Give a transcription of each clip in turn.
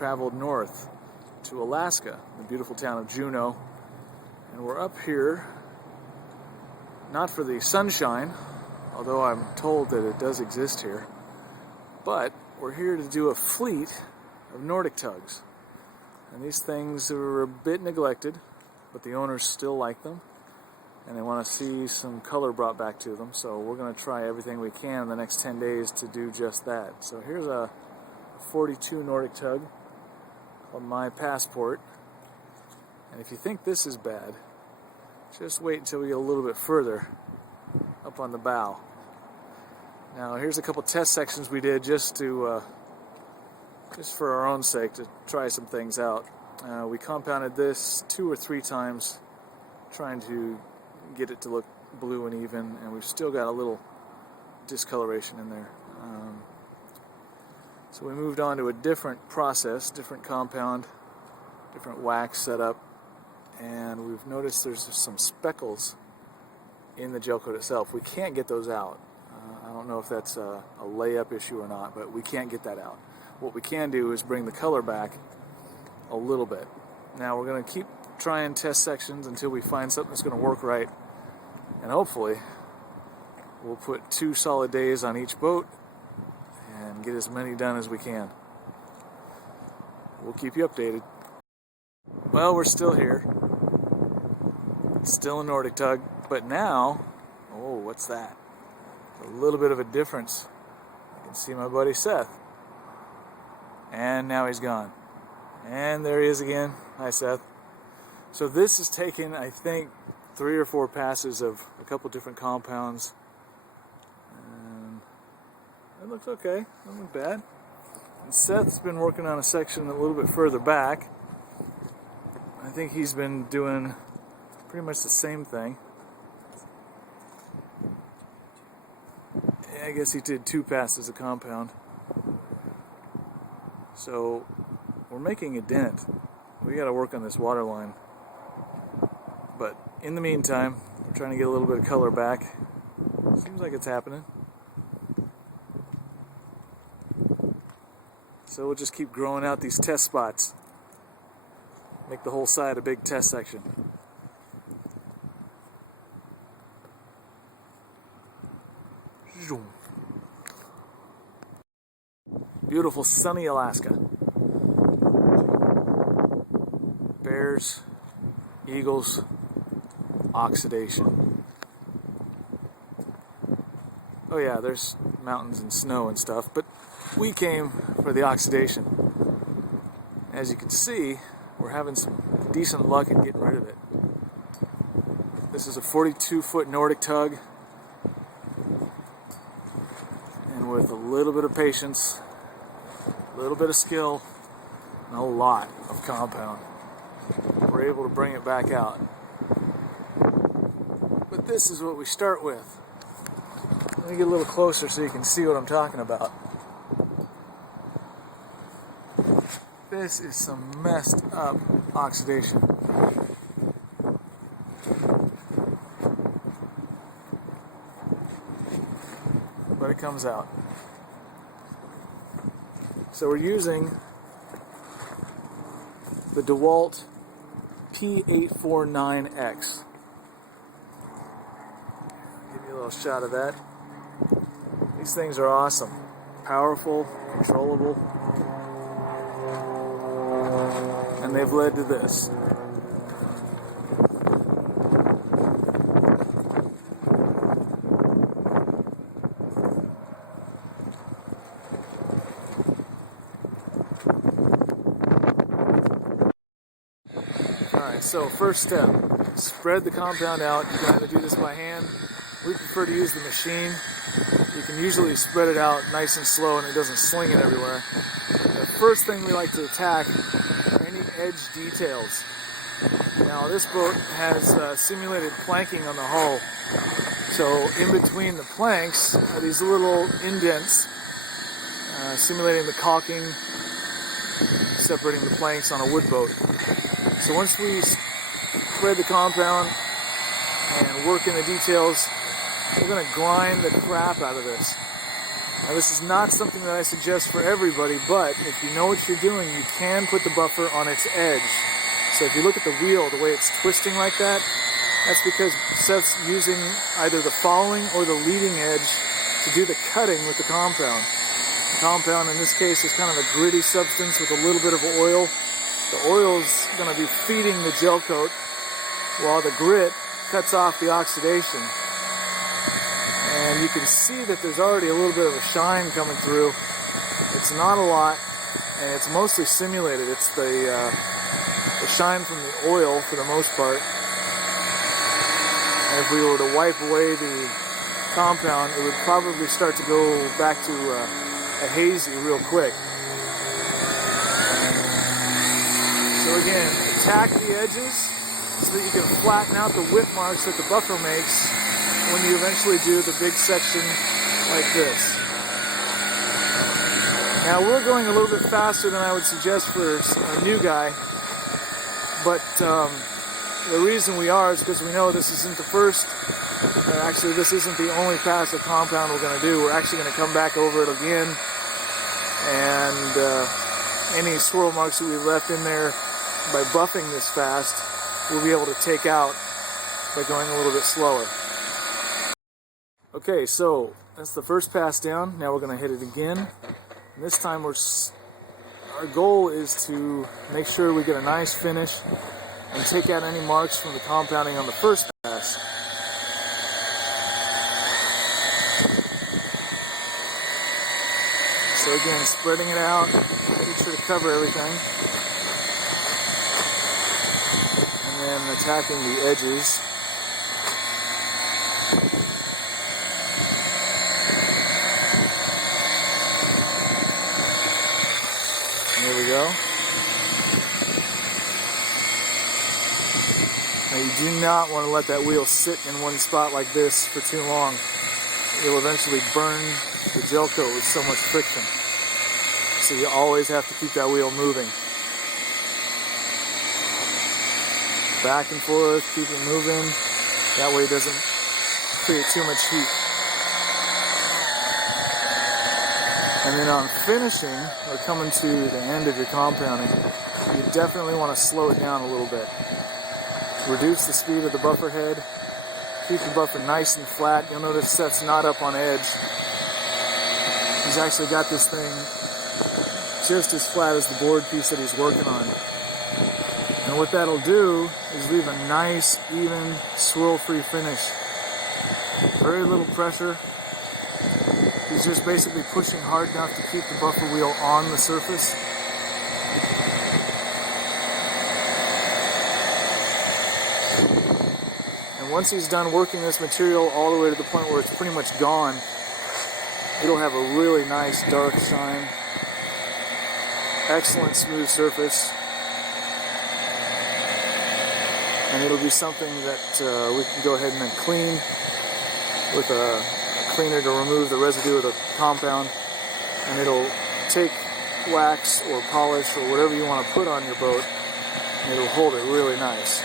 traveled north to Alaska, the beautiful town of Juneau. And we're up here, not for the sunshine, although I'm told that it does exist here, but we're here to do a fleet of Nordic tugs. And these things are a bit neglected, but the owners still like them, and they want to see some color brought back to them. So we're going to try everything we can in the next 10 days to do just that. So here's a 42 Nordic tug called My Passport. And if you think this is bad, just wait until we get a little bit further up on the bow. Now here's a couple test sections we did just for our own sake, to try some things out. We compounded this 2 or 3 times, trying to get it to look blue and even, and we've still got a little discoloration in there. So we moved on to a different process, different compound, different wax setup, and we've noticed there's some speckles in the gel coat itself. We can't get those out. I don't know if that's a layup issue or not, but we can't get that out. What we can do is bring the color back a little bit. Now we're going to keep trying test sections until we find something that's going to work right, and hopefully we'll put 2 solid days on each boat and get as many done as we can. We'll keep you updated. Well, we're still here. It's still a Nordic tug, but now, oh, what's that? A little bit of a difference. I can see my buddy Seth. And now he's gone. And there he is again. Hi, Seth. So this has taken, I think, 3 or 4 passes of a couple different compounds. And it looks okay. Doesn't look bad. And Seth's been working on a section a little bit further back. I think he's been doing pretty much the same thing. I guess he did 2 passes of compound. So we're making a dent. We got to work on this water line. But in the meantime, we're trying to get a little bit of color back. Seems like it's happening. So we'll just keep growing out these test spots. Make the whole side a big test section. Beautiful sunny Alaska. Bears, eagles, oxidation. Oh yeah, there's mountains and snow and stuff, but we came for the oxidation. As you can see, we're having some decent luck in getting rid of it. This is a 42-foot Nordic tug, and with a little bit of patience, a little bit of skill, and a lot of compound, we're able to bring it back out. But this is what we start with. Let me get a little closer so you can see what I'm talking about. This is some messed up oxidation. But it comes out. So we're using the DeWalt P849X. Give you a little shot of that. These things are awesome. Powerful, controllable, and they've led to this. Alright, so first step, spread the compound out. You can either do this by hand. We prefer to use the machine. You can usually spread it out nice and slow and it doesn't sling it everywhere. The first thing we like to attack are any edge details. Now this boat has simulated planking on the hull. So in between the planks are these little indents simulating the caulking, separating the planks on a wood boat. So once we spread the compound and work in the details, we're going to grind the crap out of this. Now this is not something that I suggest for everybody, but if you know what you're doing, you can put the buffer on its edge. So if you look at the wheel, the way it's twisting like that, that's because Seth's using either the following or the leading edge to do the cutting with the compound. The compound in this case is kind of a gritty substance with a little bit of oil. The oil's going to be feeding the gel coat while the grit cuts off the oxidation. And you can see that there's already a little bit of a shine coming through. It's not a lot, and it's mostly simulated. It's the shine from the oil for the most part. And if we were to wipe away the compound, it would probably start to go back to a hazy real quick. So again, attack the edges so that you can flatten out the whip marks that the buffer makes when you eventually do the big section like this. Now we're going a little bit faster than I would suggest for a new guy, but the reason we are is because we know this isn't the first, actually this isn't the only pass of compound we're going to do. We're actually going to come back over it again, and any swirl marks that we left in there by buffing this fast, we'll be able to take out by going a little bit slower. Okay, so that's the first pass down. Now we're going to hit it again. And this time our goal is to make sure we get a nice finish and take out any marks from the compounding on the first pass. So again, spreading it out, making sure to cover everything. And then attacking the edges. There we go. Now you do not want to let that wheel sit in one spot like this for too long. You'll eventually burn the gel coat with so much friction. So you always have to keep that wheel moving. Back and forth, keep it moving. That way it doesn't create too much heat. And then on finishing, or coming to the end of your compounding, you definitely want to slow it down a little bit. Reduce the speed of the buffer head. Keep the buffer nice and flat. You'll notice Seth's not up on edge. He's actually got this thing just as flat as the board piece that he's working on. And what that'll do is leave a nice, even, swirl-free finish. Very little pressure. He's just basically pushing hard enough to keep the buffer wheel on the surface. And once he's done working this material all the way to the point where it's pretty much gone, it'll have a really nice dark shine. Excellent smooth surface. And it'll be something that we can go ahead and then clean with a cleaner to remove the residue of the compound, and it'll take wax or polish or whatever you want to put on your boat, and it'll hold it really nice.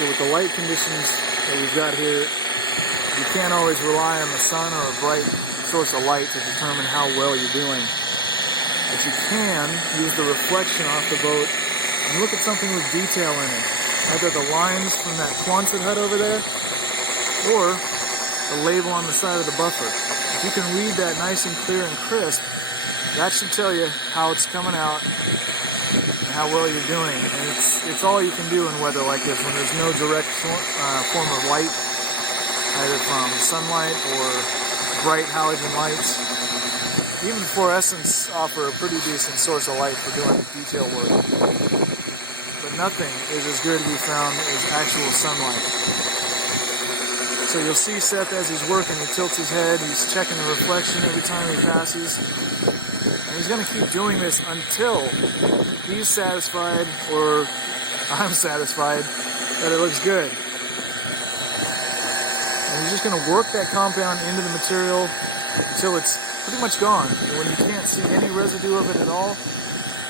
So with the light conditions that we've got here, you can't always rely on the sun or a bright source of light to determine how well you're doing. But you can use the reflection off the boat and look at something with detail in it. Either the lines from that Quonset hut over there, or the label on the side of the buffer. If you can read that nice and clear and crisp, that should tell you how it's coming out and how well you're doing. And it's all you can do in weather like this when there's no direct form of light, either from sunlight or bright halogen lights. Even fluorescents offer a pretty decent source of light for doing detail work. But nothing is as good, we found, as actual sunlight. So you'll see Seth as he's working, he tilts his head, he's checking the reflection every time he passes. And he's going to keep doing this until he's satisfied, or I'm satisfied, that it looks good. And he's just going to work that compound into the material until it's pretty much gone. And when you can't see any residue of it at all,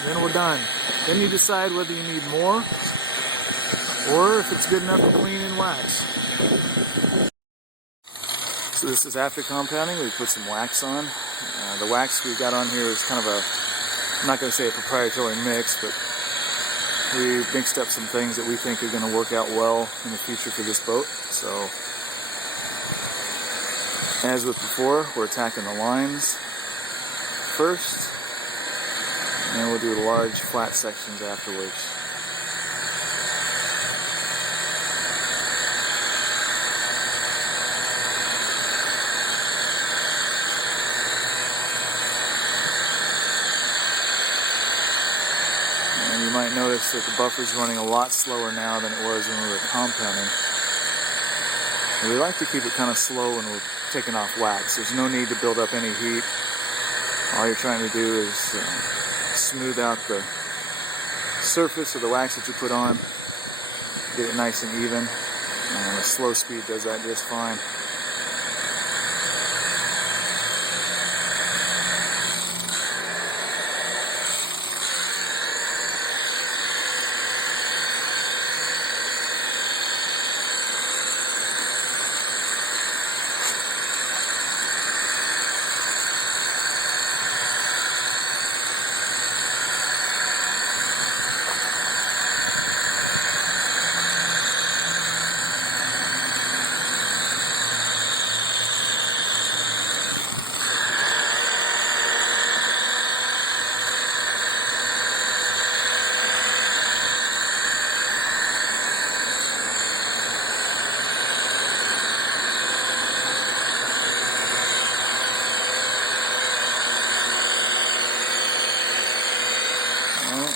then we're done. Then you decide whether you need more, or if it's good enough to clean and wax. So this is after compounding. We put some wax on. The wax we got on here is kind of a, I'm not going to say a proprietary mix, but we mixed up some things that we think are going to work out well in the future for this boat. So, as with before, we're attacking the lines first, and then we'll do the large flat sections afterwards. And you might notice that the buffer's running a lot slower now than it was when we were compounding. And we like to keep it kind of slow when we're taking off wax. There's no need to build up any heat. All you're trying to do is smooth out the surface of the wax that you put on, get it nice and even, and a slow speed does that just fine.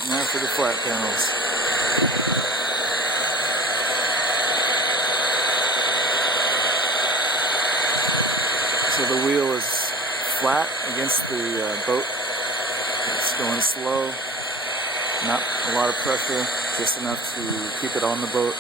Now for the flat panels. So the wheel is flat against the boat. It's going slow, not a lot of pressure, just enough to keep it on the boat.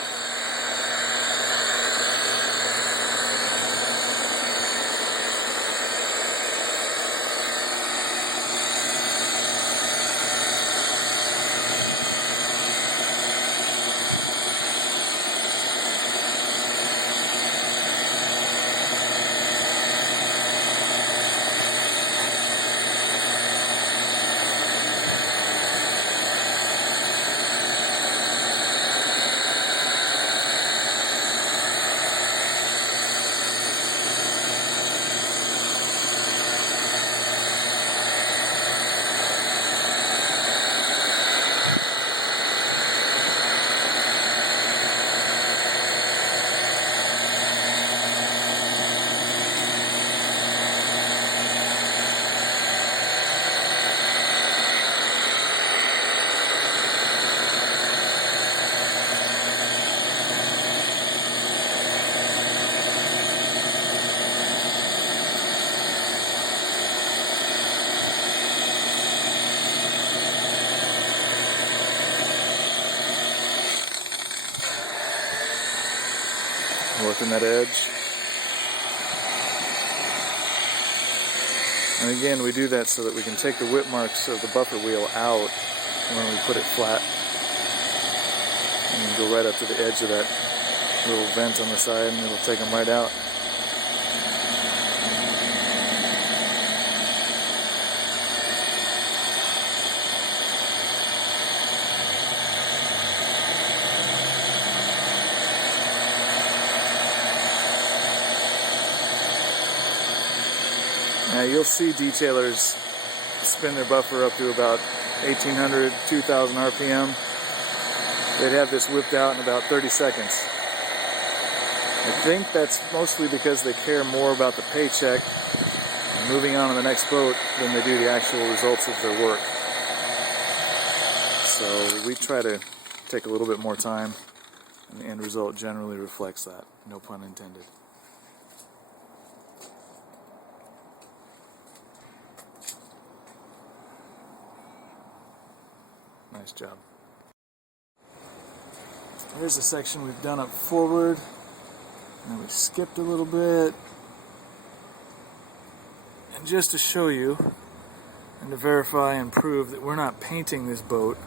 Working that edge. And again, we do that so that we can take the whip marks of the buffer wheel out when we put it flat. And go right up to the edge of that little vent on the side, and it'll take them right out. Now you'll see detailers spin their buffer up to about 1800, 2000 RPM, they'd have this whipped out in about 30 seconds. I think that's mostly because they care more about the paycheck and moving on to the next boat than they do the actual results of their work. So we try to take a little bit more time, and the end result generally reflects that. No pun intended. Nice job. Here's the section we've done up forward. And we skipped a little bit. And just to show you, and to verify and prove that we're not painting this boat,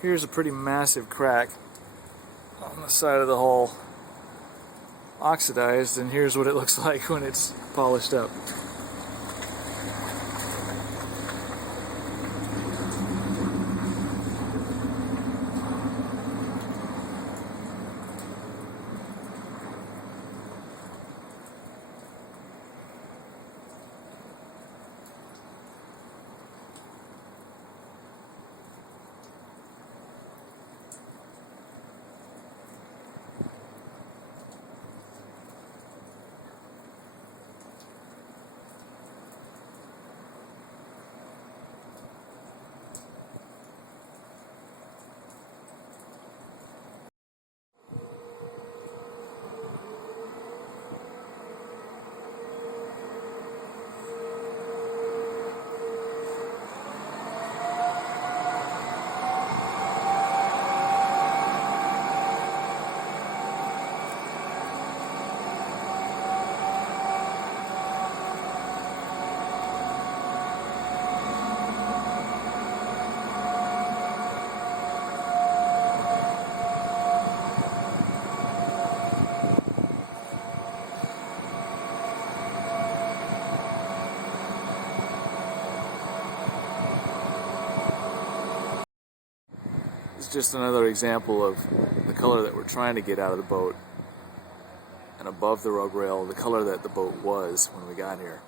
here's a pretty massive crack on the side of the hull, oxidized, and here's what it looks like when it's polished up. It's just another example of the color that we're trying to get out of the boat, and above the rub rail, the color that the boat was when we got here.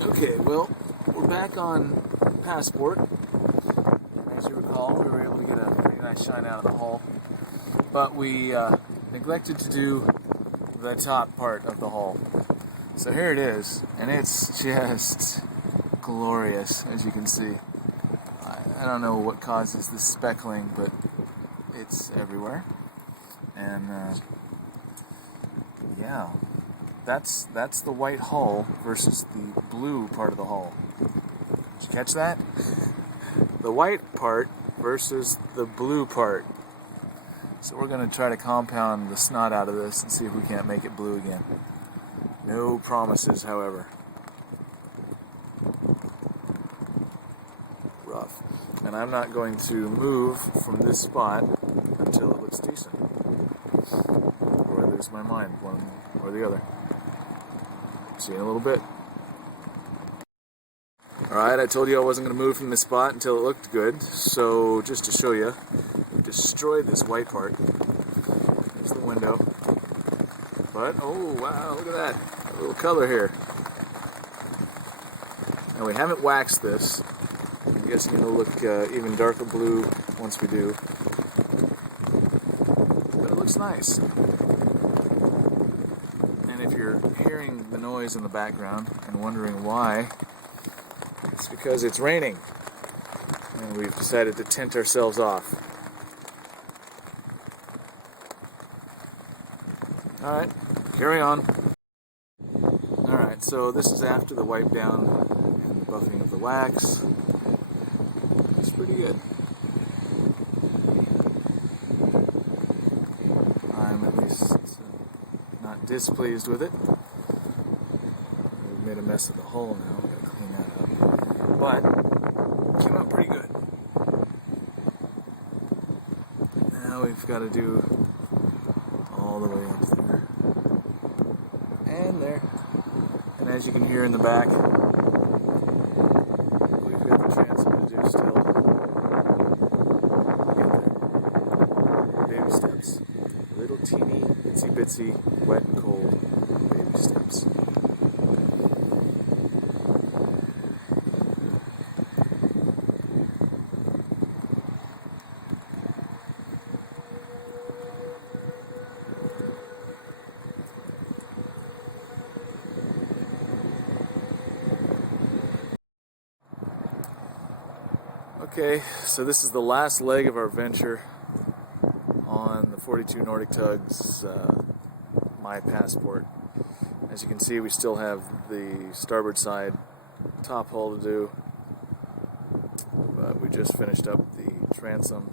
Okay, well, we're back on Passport. As you recall, we were able to get a pretty nice shine out of the hull, but we neglected to do the top part of the hull. So here it is, and it's just glorious, as you can see. I don't know what causes this speckling, but it's everywhere. And yeah, that's the white hull versus the blue part of the hull. Did you catch that? The white part versus the blue part. So we're going to try to compound the snot out of this and see if we can't make it blue again. No promises, however. Rough. And I'm not going to move from this spot until it looks decent. Or I lose my mind, one or the other. See you in a little bit. Alright, I told you I wasn't going to move from this spot until it looked good. So, just to show you, we destroyed this white part. There's the window. But, oh wow, look at that. A little color here. Now, we haven't waxed this. I'm guessing it'll look even darker blue once we do. But it looks nice. And if you're hearing the noise in the background and wondering why, it's because it's raining. And we've decided to tint ourselves off. Alright, carry on. Alright, so this is after the wipe down and the buffing of the wax. It's pretty good. I'm at least not displeased with it. made a mess of the hole now. We've got to clean that up. But came out pretty good. Now we've got to do all the way up there. And there. And as you can hear in the back, we've got the transom to do still. Get there. Baby steps. Little teeny, itsy bitsy, wet and cold baby steps. Okay, so this is the last leg of our venture on the 42 Nordic Tugs My Passport. As you can see, we still have the starboard side top hull to do, but we just finished up the transom,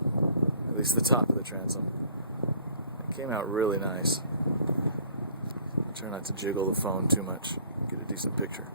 at least the top of the transom. It came out really nice. I'll try not to jiggle the phone too much, get a decent picture.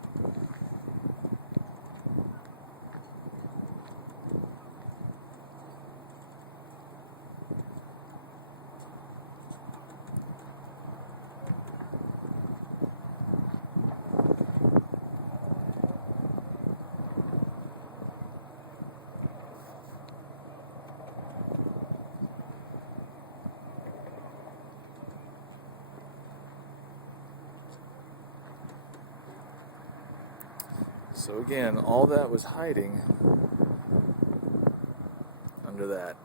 So again, all that was hiding under that